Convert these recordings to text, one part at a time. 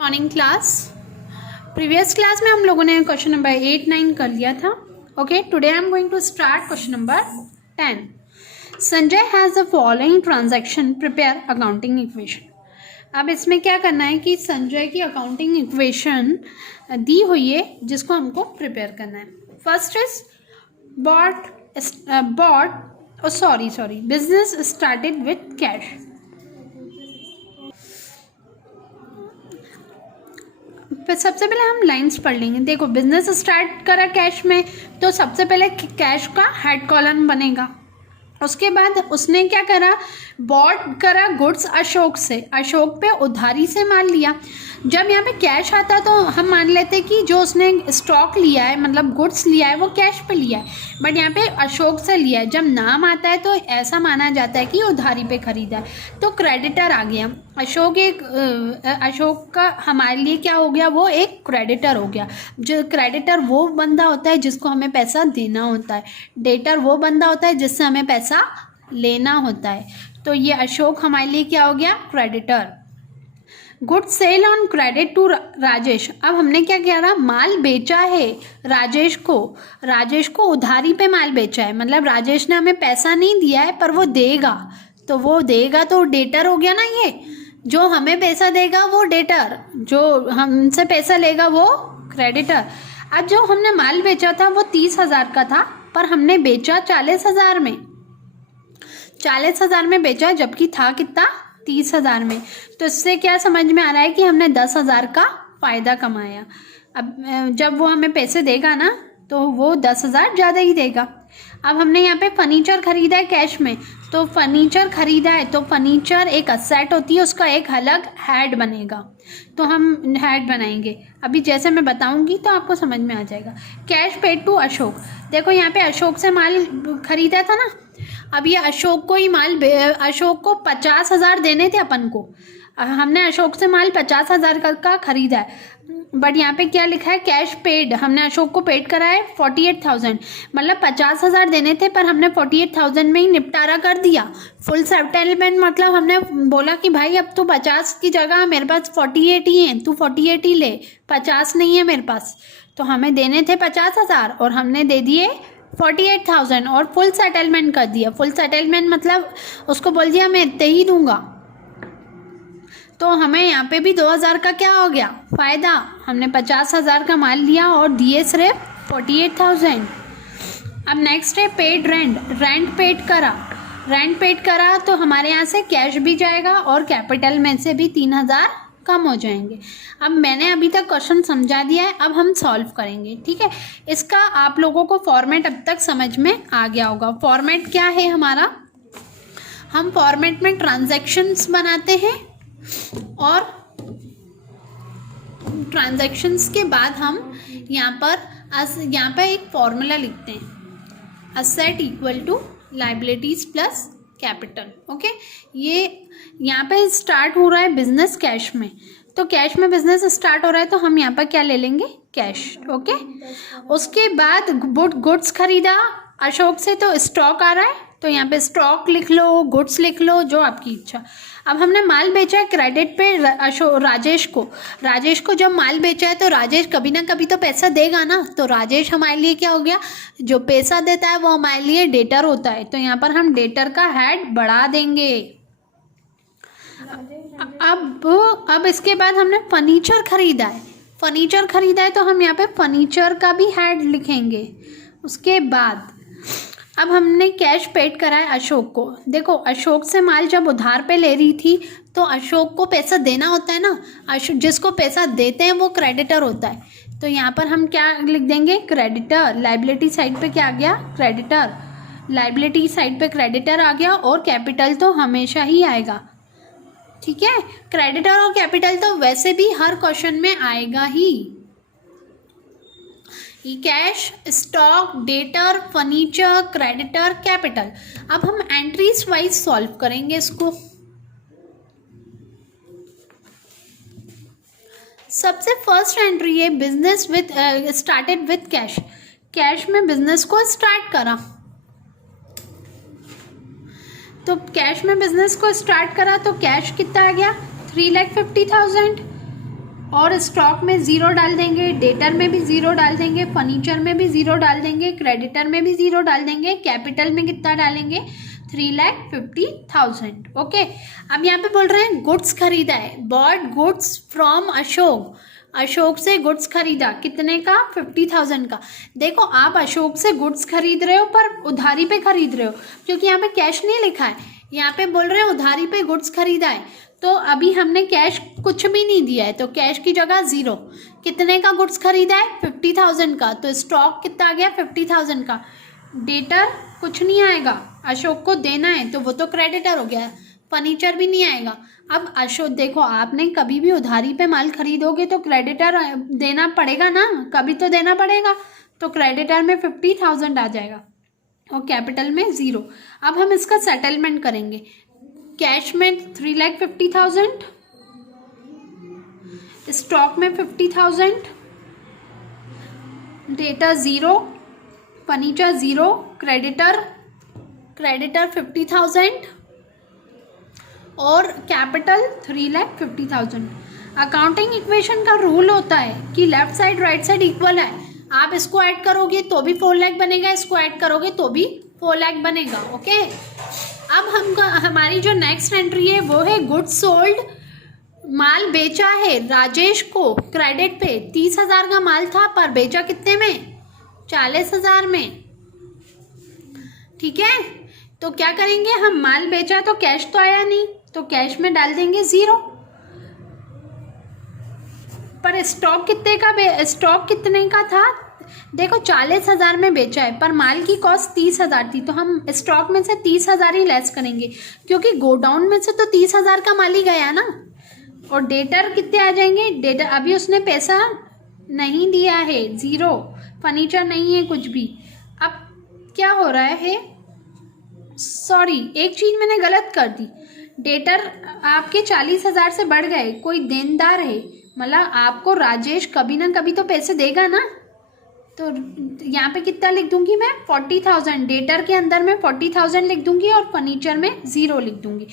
Morning class. Previous class में हम लोगों ने क्वेश्चन नंबर 8, 9 कर लिया था। Okay, today I am going to start question number 10। Sanjay has the following transaction, prepare accounting equation. अब इसमें क्या करना है कि संजय की अकाउंटिंग इक्वेशन दी हुई है जिसको हमको प्रिपेयर करना है। First is business started with cash. सबसे पहले हम लाइंस पढ़ लेंगे। देखो, बिजनेस स्टार्ट करा कैश में, तो सबसे पहले कैश का हेड कॉलम बनेगा। उसके बाद उसने क्या करा, बॉट करा गुड्स अशोक से, अशोक पे उधारी से माल लिया। जब यहाँ पे कैश आता तो हम मान लेते कि जो उसने स्टॉक लिया है, मतलब गुड्स लिया है, वो कैश पे लिया है, बट यहाँ पे अशोक से लिया है। जब नाम आता है तो ऐसा माना जाता है कि उधारी पे खरीदा है, तो क्रेडिटर आ गया। अशोक का हमारे लिए क्या हो गया, वो एक क्रेडिटर हो गया। जो क्रेडिटर वो बंदा होता है जिसको हमें पैसा देना होता है, डेटर वो बंदा होता है जिससे हमें पैसा लेना होता है। तो ये अशोक हमारे लिए क्या हो गया, creditor. Good sale on credit to Rajesh. अब हमने क्या किया, माल बेचा है राजेश को उधारी पे माल बेचा है, मतलब राजेश ने हमें पैसा नहीं दिया है पर वो देगा, तो डेटर हो गया ना। ये जो हमें पैसा देगा वो डेटर, जो हमसे पैसा लेगा वो क्रेडिटर। अब जो हमने माल बेचा था वो 30,000 का था, पर हमने बेचा 40,000 में। 40,000 में बेचा, जबकि था कितना, 30,000 में। तो इससे क्या समझ में आ रहा है कि हमने 10,000 का फ़ायदा कमाया। अब जब वो हमें पैसे देगा ना, तो वो 10,000 ज़्यादा ही देगा। अब हमने यहाँ पे फर्नीचर खरीदा है कैश में, तो फर्नीचर खरीदा है तो फर्नीचर एक असेट होती है, उसका एक अलग हेड बनेगा, तो हम हेड बनाएंगे। अभी जैसे मैं बताऊंगी तो आपको समझ में आ जाएगा। Cash paid to Ashok. देखो यहाँ पे अशोक से माल खरीदा था ना, अब ये अशोक को ही माल, अशोक को 50,000 देने थे अपन को। हमने अशोक से माल 50,000 का खरीदा है, बट यहाँ पे क्या लिखा है, कैश पेड। हमने अशोक को पेड करा है 48,000, मतलब 50,000 देने थे पर हमने 48,000 में ही निपटारा कर दिया। फुल सेटलमेंट, मतलब हमने बोला कि भाई अब तो 50 की जगह मेरे पास 48 ही है, तू 48 ही ले, 50 नहीं है मेरे पास। तो हमें देने थे 50,000 और हमने दे दिए 48,000 और फुल सेटलमेंट कर दिया। फुल सेटलमेंट मतलब उसको बोल दिया मैं इतने ही दूंगा। तो हमें यहाँ पे भी 2,000 का क्या हो गया, फ़ायदा। हमने 50,000 का माल लिया और दिए सिर्फ 48,000। अब नेक्स्ट है पेड रेंट। रेंट पेड करा तो हमारे यहाँ से कैश भी जाएगा और कैपिटल में से भी 3,000 कम हो जाएंगे। अब मैंने अभी तक क्वेश्चन समझा दिया है, अब हम सॉल्व करेंगे, ठीक है। इसका आप लोगों को फॉर्मेट अब तक समझ में आ गया होगा। फॉर्मेट क्या है हमारा, हम फॉर्मेट में ट्रांजैक्शंस बनाते हैं और ट्रांजैक्शंस के बाद हम यहाँ पर एक फॉर्मूला लिखते हैं, asset equal to liabilities plus capital. Okay, ये यहाँ पे स्टार्ट हो रहा है बिजनेस कैश में, तो कैश में बिजनेस स्टार्ट हो रहा है तो हम यहाँ पर क्या ले लेंगे, कैश। ओके, उसके बाद गुड्स खरीदा अशोक से, तो स्टॉक आ रहा है, तो यहाँ पे स्टॉक लिख लो, गुड्स लिख लो, जो आपकी इच्छा। अब हमने माल बेचा है क्रेडिट पे राजेश को जब माल बेचा है तो राजेश कभी ना कभी तो पैसा देगा ना, तो राजेश हमारे लिए क्या हो गया, जो पैसा देता है वो हमारे लिए डेटर होता है, तो यहाँ पर हम डेटर का हेड बढ़ा देंगे। अब इसके बाद हमने फर्नीचर खरीदा है तो हम यहाँ पे फर्नीचर का भी हेड लिखेंगे। उसके बाद अब हमने कैश पेड करा है अशोक को। देखो, अशोक से माल जब उधार पे ले रही थी तो अशोक को पैसा देना होता है ना, जिसको पैसा देते हैं वो क्रेडिटर होता है, तो यहाँ पर हम क्या लिख देंगे, क्रेडिटर। लाइबिलिटी साइड पे क्या आ गया, क्रेडिटर। लाइबिलिटी साइड पे क्रेडिटर आ गया और कैपिटल तो हमेशा ही आएगा, ठीक है। क्रेडिटर और कैपिटल तो वैसे भी हर क्वेश्चन में आएगा ही। Cash, stock, debtor, furniture, creditor, capital. अब हम एंट्रीज वाइज सॉल्व करेंगे इसको। सबसे फर्स्ट एंट्री है business started with cash. Cash में बिजनेस को स्टार्ट करा, तो कैश में बिजनेस को स्टार्ट करा तो कैश कितना आ गया, 3,50,000 और स्टॉक में ज़ीरो डाल देंगे, डेटर में भी ज़ीरो डाल देंगे, फर्नीचर में भी ज़ीरो डाल देंगे, क्रेडिटर में भी ज़ीरो डाल देंगे, कैपिटल में कितना डालेंगे 3,50,000। ओके, अब यहाँ पे बोल रहे हैं गुड्स खरीदा है, bought goods from Ashok, Ashok से गुड्स खरीदा कितने का 50,000 का। देखो आप अशोक से गुड्स खरीद रहे हो पर उधारी पे खरीद रहे हो, क्योंकि यहाँ पे कैश नहीं लिखा है, यहाँ पे बोल रहे हो उधारी पे गुड्स खरीदा है, तो अभी हमने कैश कुछ भी नहीं दिया है, तो कैश की जगह ज़ीरो। कितने का गुड्स खरीदा है 50,000 का, तो स्टॉक कितना आ गया 50,000 का। डेटर कुछ नहीं आएगा, अशोक को देना है तो वो तो क्रेडिटर हो गया, फर्नीचर भी नहीं आएगा। अब अशोक देखो, आपने कभी भी उधारी पे माल खरीदोगे तो क्रेडिटर देना पड़ेगा ना, कभी तो देना पड़ेगा, तो क्रेडिटर में 50,000 आ जाएगा और कैपिटल में ज़ीरो। अब हम इसका सेटलमेंट करेंगे। कैश में 3,50,000, स्टॉक में 50,000, data zero, furniture zero, creditor 50,000 और कैपिटल 3,50,000। अकाउंटिंग इक्वेशन का रूल होता है कि left side right side equal है, आप इसको ऐड करोगे तो भी 4 लाख बनेगा, इसको ऐड करोगे तो भी 4 लाख बनेगा। ओके, अब हमारी जो नेक्स्ट एंट्री है वो है गुड्स सोल्ड, माल बेचा है राजेश को क्रेडिट पे, 30,000 का माल था पर बेचा कितने में 40,000 में। ठीक है, तो क्या करेंगे हम, माल बेचा तो कैश तो आया नहीं, तो कैश में डाल देंगे ज़ीरो। पर स्टॉक कितने का था, देखो 40,000 में बेचा है पर माल की कॉस्ट 30,000 थी, तो हम स्टॉक में से 30,000 ही लेस करेंगे, क्योंकि गोडाउन में से तो 30,000 का माल ही गया ना। और डेटर कितने आ जाएंगे, डेटर अभी उसने पैसा नहीं दिया है, ज़ीरो, फर्नीचर नहीं है कुछ भी। अब क्या हो रहा है, सॉरी एक चीज़ मैंने गलत कर दी, डेटर आपके 40,000 से बढ़ गए, कोई देनदार है, मतलब आपको राजेश कभी ना कभी तो पैसे देगा ना, तो यहाँ पे कितना लिख दूंगी मैं 40,000, डेटर के अंदर मैं 40,000 लिख दूंगी और फर्नीचर में ज़ीरो लिख दूंगी।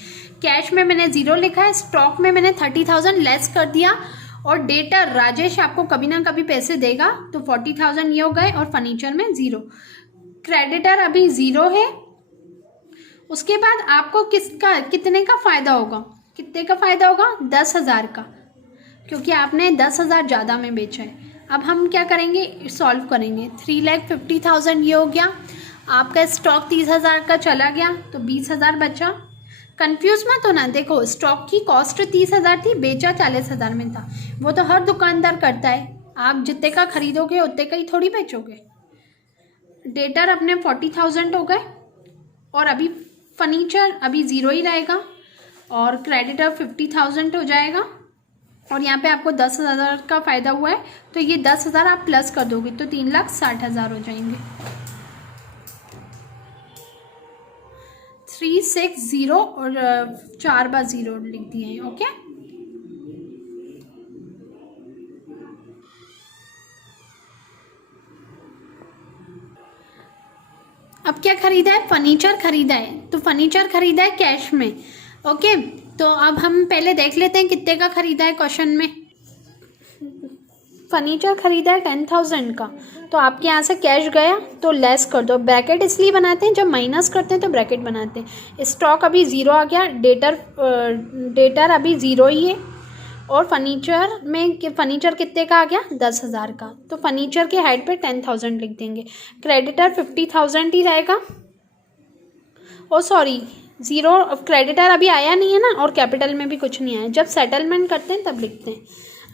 कैश में मैंने ज़ीरो लिखा है, स्टॉक में मैंने 30,000 लेस कर दिया, और डेटर राजेश आपको कभी ना कभी पैसे देगा, तो 40,000 ये हो गए और फर्नीचर में ज़ीरो। क्रेडिटर अभी ज़ीरो है। उसके बाद आपको कितने का फ़ायदा होगा, कितने का फ़ायदा होगा 10,000 का, क्योंकि आपने 10,000 ज़्यादा में बेचा है। अब हम क्या करेंगे, सॉल्व करेंगे। 3,50,000 ये हो गया, आपका स्टॉक 30,000 का चला गया तो 20,000 बचा। कंफ्यूज मत होना, देखो स्टॉक की कॉस्ट 30,000 थी, बेचा 40,000 में था, वो तो हर दुकानदार करता है, आप जितने का खरीदोगे उतने का ही थोड़ी बेचोगे। डेटर अपने 40,000 हो गए, और अभी फर्नीचर अभी ज़ीरो ही रहेगा, और क्रेडिटर 50,000 हो जाएगा, और यहाँ पे आपको 10,000 का फ़ायदा हुआ है, तो ये 10,000 आप प्लस कर दोगे तो 3,60,000 हो जाएंगे। 360 और 4 बार 0 लिख दिए हैं। ओके, अब क्या खरीदा है, फर्नीचर खरीदा है, तो फर्नीचर खरीदा है कैश में। ओके, तो अब हम पहले देख लेते हैं कितने का खरीदा है। क्वेश्चन में फर्नीचर खरीदा है 10,000 का, तो आपके यहाँ से कैश गया तो लेस कर दो, ब्रैकेट इसलिए बनाते हैं जब माइनस करते हैं तो ब्रैकेट बनाते हैं। स्टॉक अभी ज़ीरो आ गया, डेटर अभी ज़ीरो ही है, और फर्नीचर कितने का आ गया 10,000 का, तो फर्नीचर के हेड पे 10,000 लिख देंगे। क्रेडिटर 50,000 ही रहेगा, ओ सॉरी ज़ीरो, क्रेडिटर अभी आया नहीं है ना, और कैपिटल में भी कुछ नहीं आया, जब सेटलमेंट करते हैं तब लिखते हैं।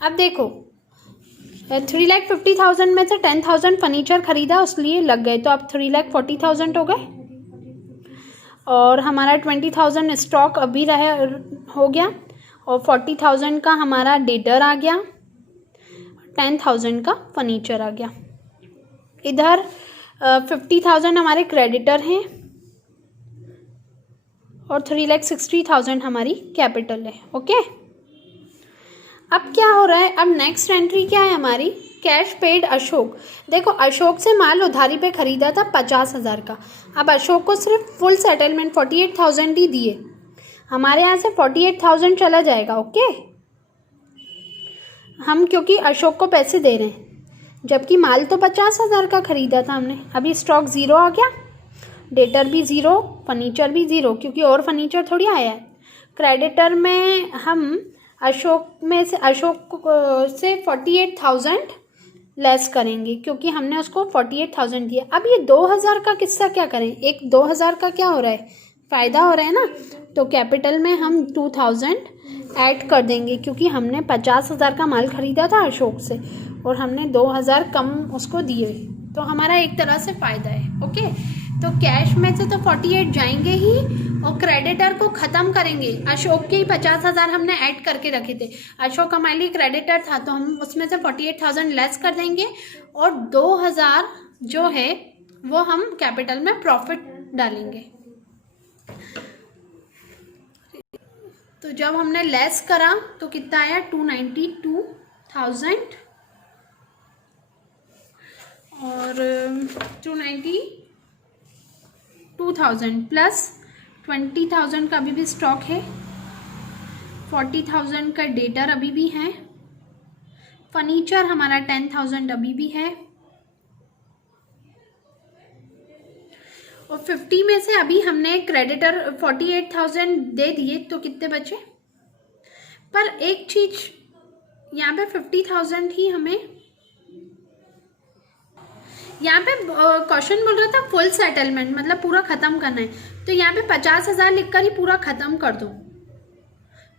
अब देखो 3,50,000 में से 10,000 फर्नीचर खरीदा उसलिए लग गए, तो अब 3,40,000 हो गए, और हमारा 20,000 स्टॉक अभी हो गया, और 40,000 का हमारा डेटर आ गया, 10,000 का फर्नीचर आ गया। इधर 50,000 हमारे क्रेडिटर हैं, और 3,60,000 हमारी कैपिटल है। ओके, अब क्या हो रहा है, अब नेक्स्ट एंट्री क्या है हमारी, कैश पेड अशोक। देखो अशोक से माल उधारी पे खरीदा था 50,000 का, अब अशोक को सिर्फ फुल सेटलमेंट 48,000 ही दिए, हमारे यहाँ से 48,000 चला जाएगा। ओके, हम क्योंकि अशोक को पैसे दे रहे हैं, जबकि माल तो 50,000 का ख़रीदा था हमने। अभी स्टॉक ज़ीरो आ गया, डेटर भी ज़ीरो, फर्नीचर भी ज़ीरो, क्योंकि और फर्नीचर थोड़ी आया है। क्रेडिटर में हम अशोक से 48,000 लेस करेंगे, क्योंकि हमने उसको 48,000 दिया। अब ये 2,000 का किस्सा क्या करें, एक 2,000 का क्या हो रहा है, फ़ायदा हो रहा है ना। तो कैपिटल में हम 2,000 ऐड कर देंगे, क्योंकि हमने 50,000 का माल ख़रीदा था अशोक से और हमने 2,000 कम उसको दिए, तो हमारा एक तरह से फ़ायदा है। ओके, तो कैश में से तो 48 जाएंगे ही और क्रेडिटर को ख़त्म करेंगे। अशोक के ही 50,000 हमने ऐड करके रखे थे, अशोक हमारे लिए क्रेडिटर था, तो हम उसमें से 48,000 लेस कर देंगे और 2,000 जो है वो हम कैपिटल में प्रॉफिट डालेंगे। तो जब हमने लेस करा तो कितना आया, 292,000 और 292,000 प्लस 20,000 का अभी भी स्टॉक है, 40,000 का डेटर अभी भी है, फर्नीचर हमारा 10,000 अभी भी है और 50 में से अभी हमने क्रेडिटर 48,000 दे दिए, तो कितने बचे। पर एक चीज यहाँ पे 50,000 ही हमें, यहाँ पे क्वेश्चन बोल रहा था फुल सेटलमेंट मतलब पूरा ख़त्म करना है, तो यहाँ पे 50,000 लिखकर ही पूरा ख़त्म कर दो,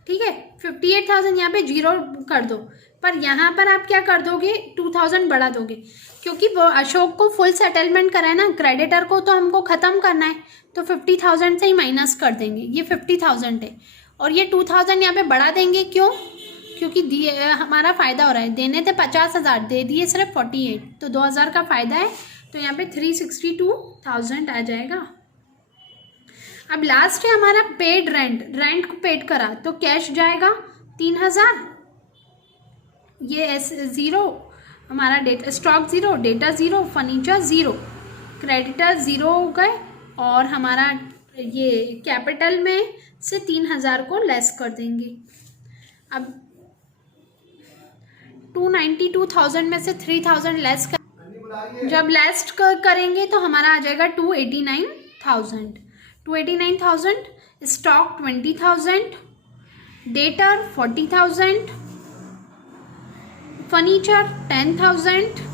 ठीक है। 58,000 यहाँ पे जीरो कर दो, पर यहाँ पर आप क्या कर दोगे, 2,000 बढ़ा दोगे, क्योंकि वो अशोक को फुल सेटलमेंट करा है ना, क्रेडिटर को तो हमको ख़त्म करना है, तो 50,000 से ही माइनस कर देंगे। ये 50,000 है और ये 2,000 यहाँ पे बढ़ा देंगे, क्यों, क्योंकि दिए हमारा फ़ायदा हो रहा है। देने थे 50,000, दे दिए सिर्फ 48, तो 2,000 का फ़ायदा है, तो यहाँ पे 362,000 आ जाएगा। अब लास्ट है हमारा पेड रेंट को पेड करा, तो कैश जाएगा 3,000, ये ज़ीरो हमारा data, stock zero, data zero, furniture zero, creditor zero हो गए और हमारा ये कैपिटल में से 3,000 को लेस कर देंगे। अब 292,000 में से 3,000 लेस कर, जब लेस करेंगे तो हमारा आ जाएगा 289,000, स्टॉक 20,000, डेटर 40,000, फर्नीचर 10,000,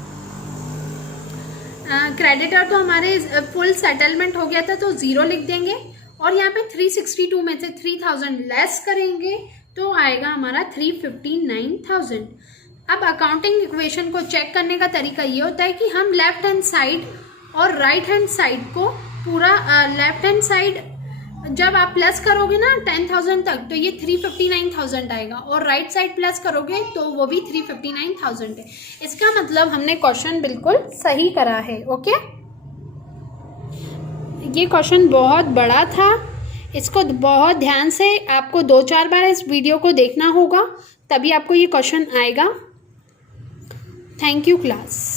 क्रेडिटर तो हमारे फुल सेटलमेंट हो गया था तो ज़ीरो लिख देंगे और यहाँ पे 362 में से 3,000 लेस करेंगे तो आएगा हमारा 359,000। अब अकाउंटिंग इक्वेशन को चेक करने का तरीका ये होता है कि हम लेफ्ट हैंड साइड और राइट हैंड साइड को पूरा, लेफ्ट हैंड साइड जब आप प्लस करोगे ना 10,000 तक तो ये 359,000 आएगा और राइट साइड प्लस करोगे तो वो भी 359,000 है। इसका मतलब हमने क्वेश्चन बिल्कुल सही करा है। ओके, ये क्वेश्चन बहुत बड़ा था, इसको बहुत ध्यान से आपको 2-4 बार इस वीडियो को देखना होगा, तभी आपको ये क्वेश्चन आएगा। Thank you class.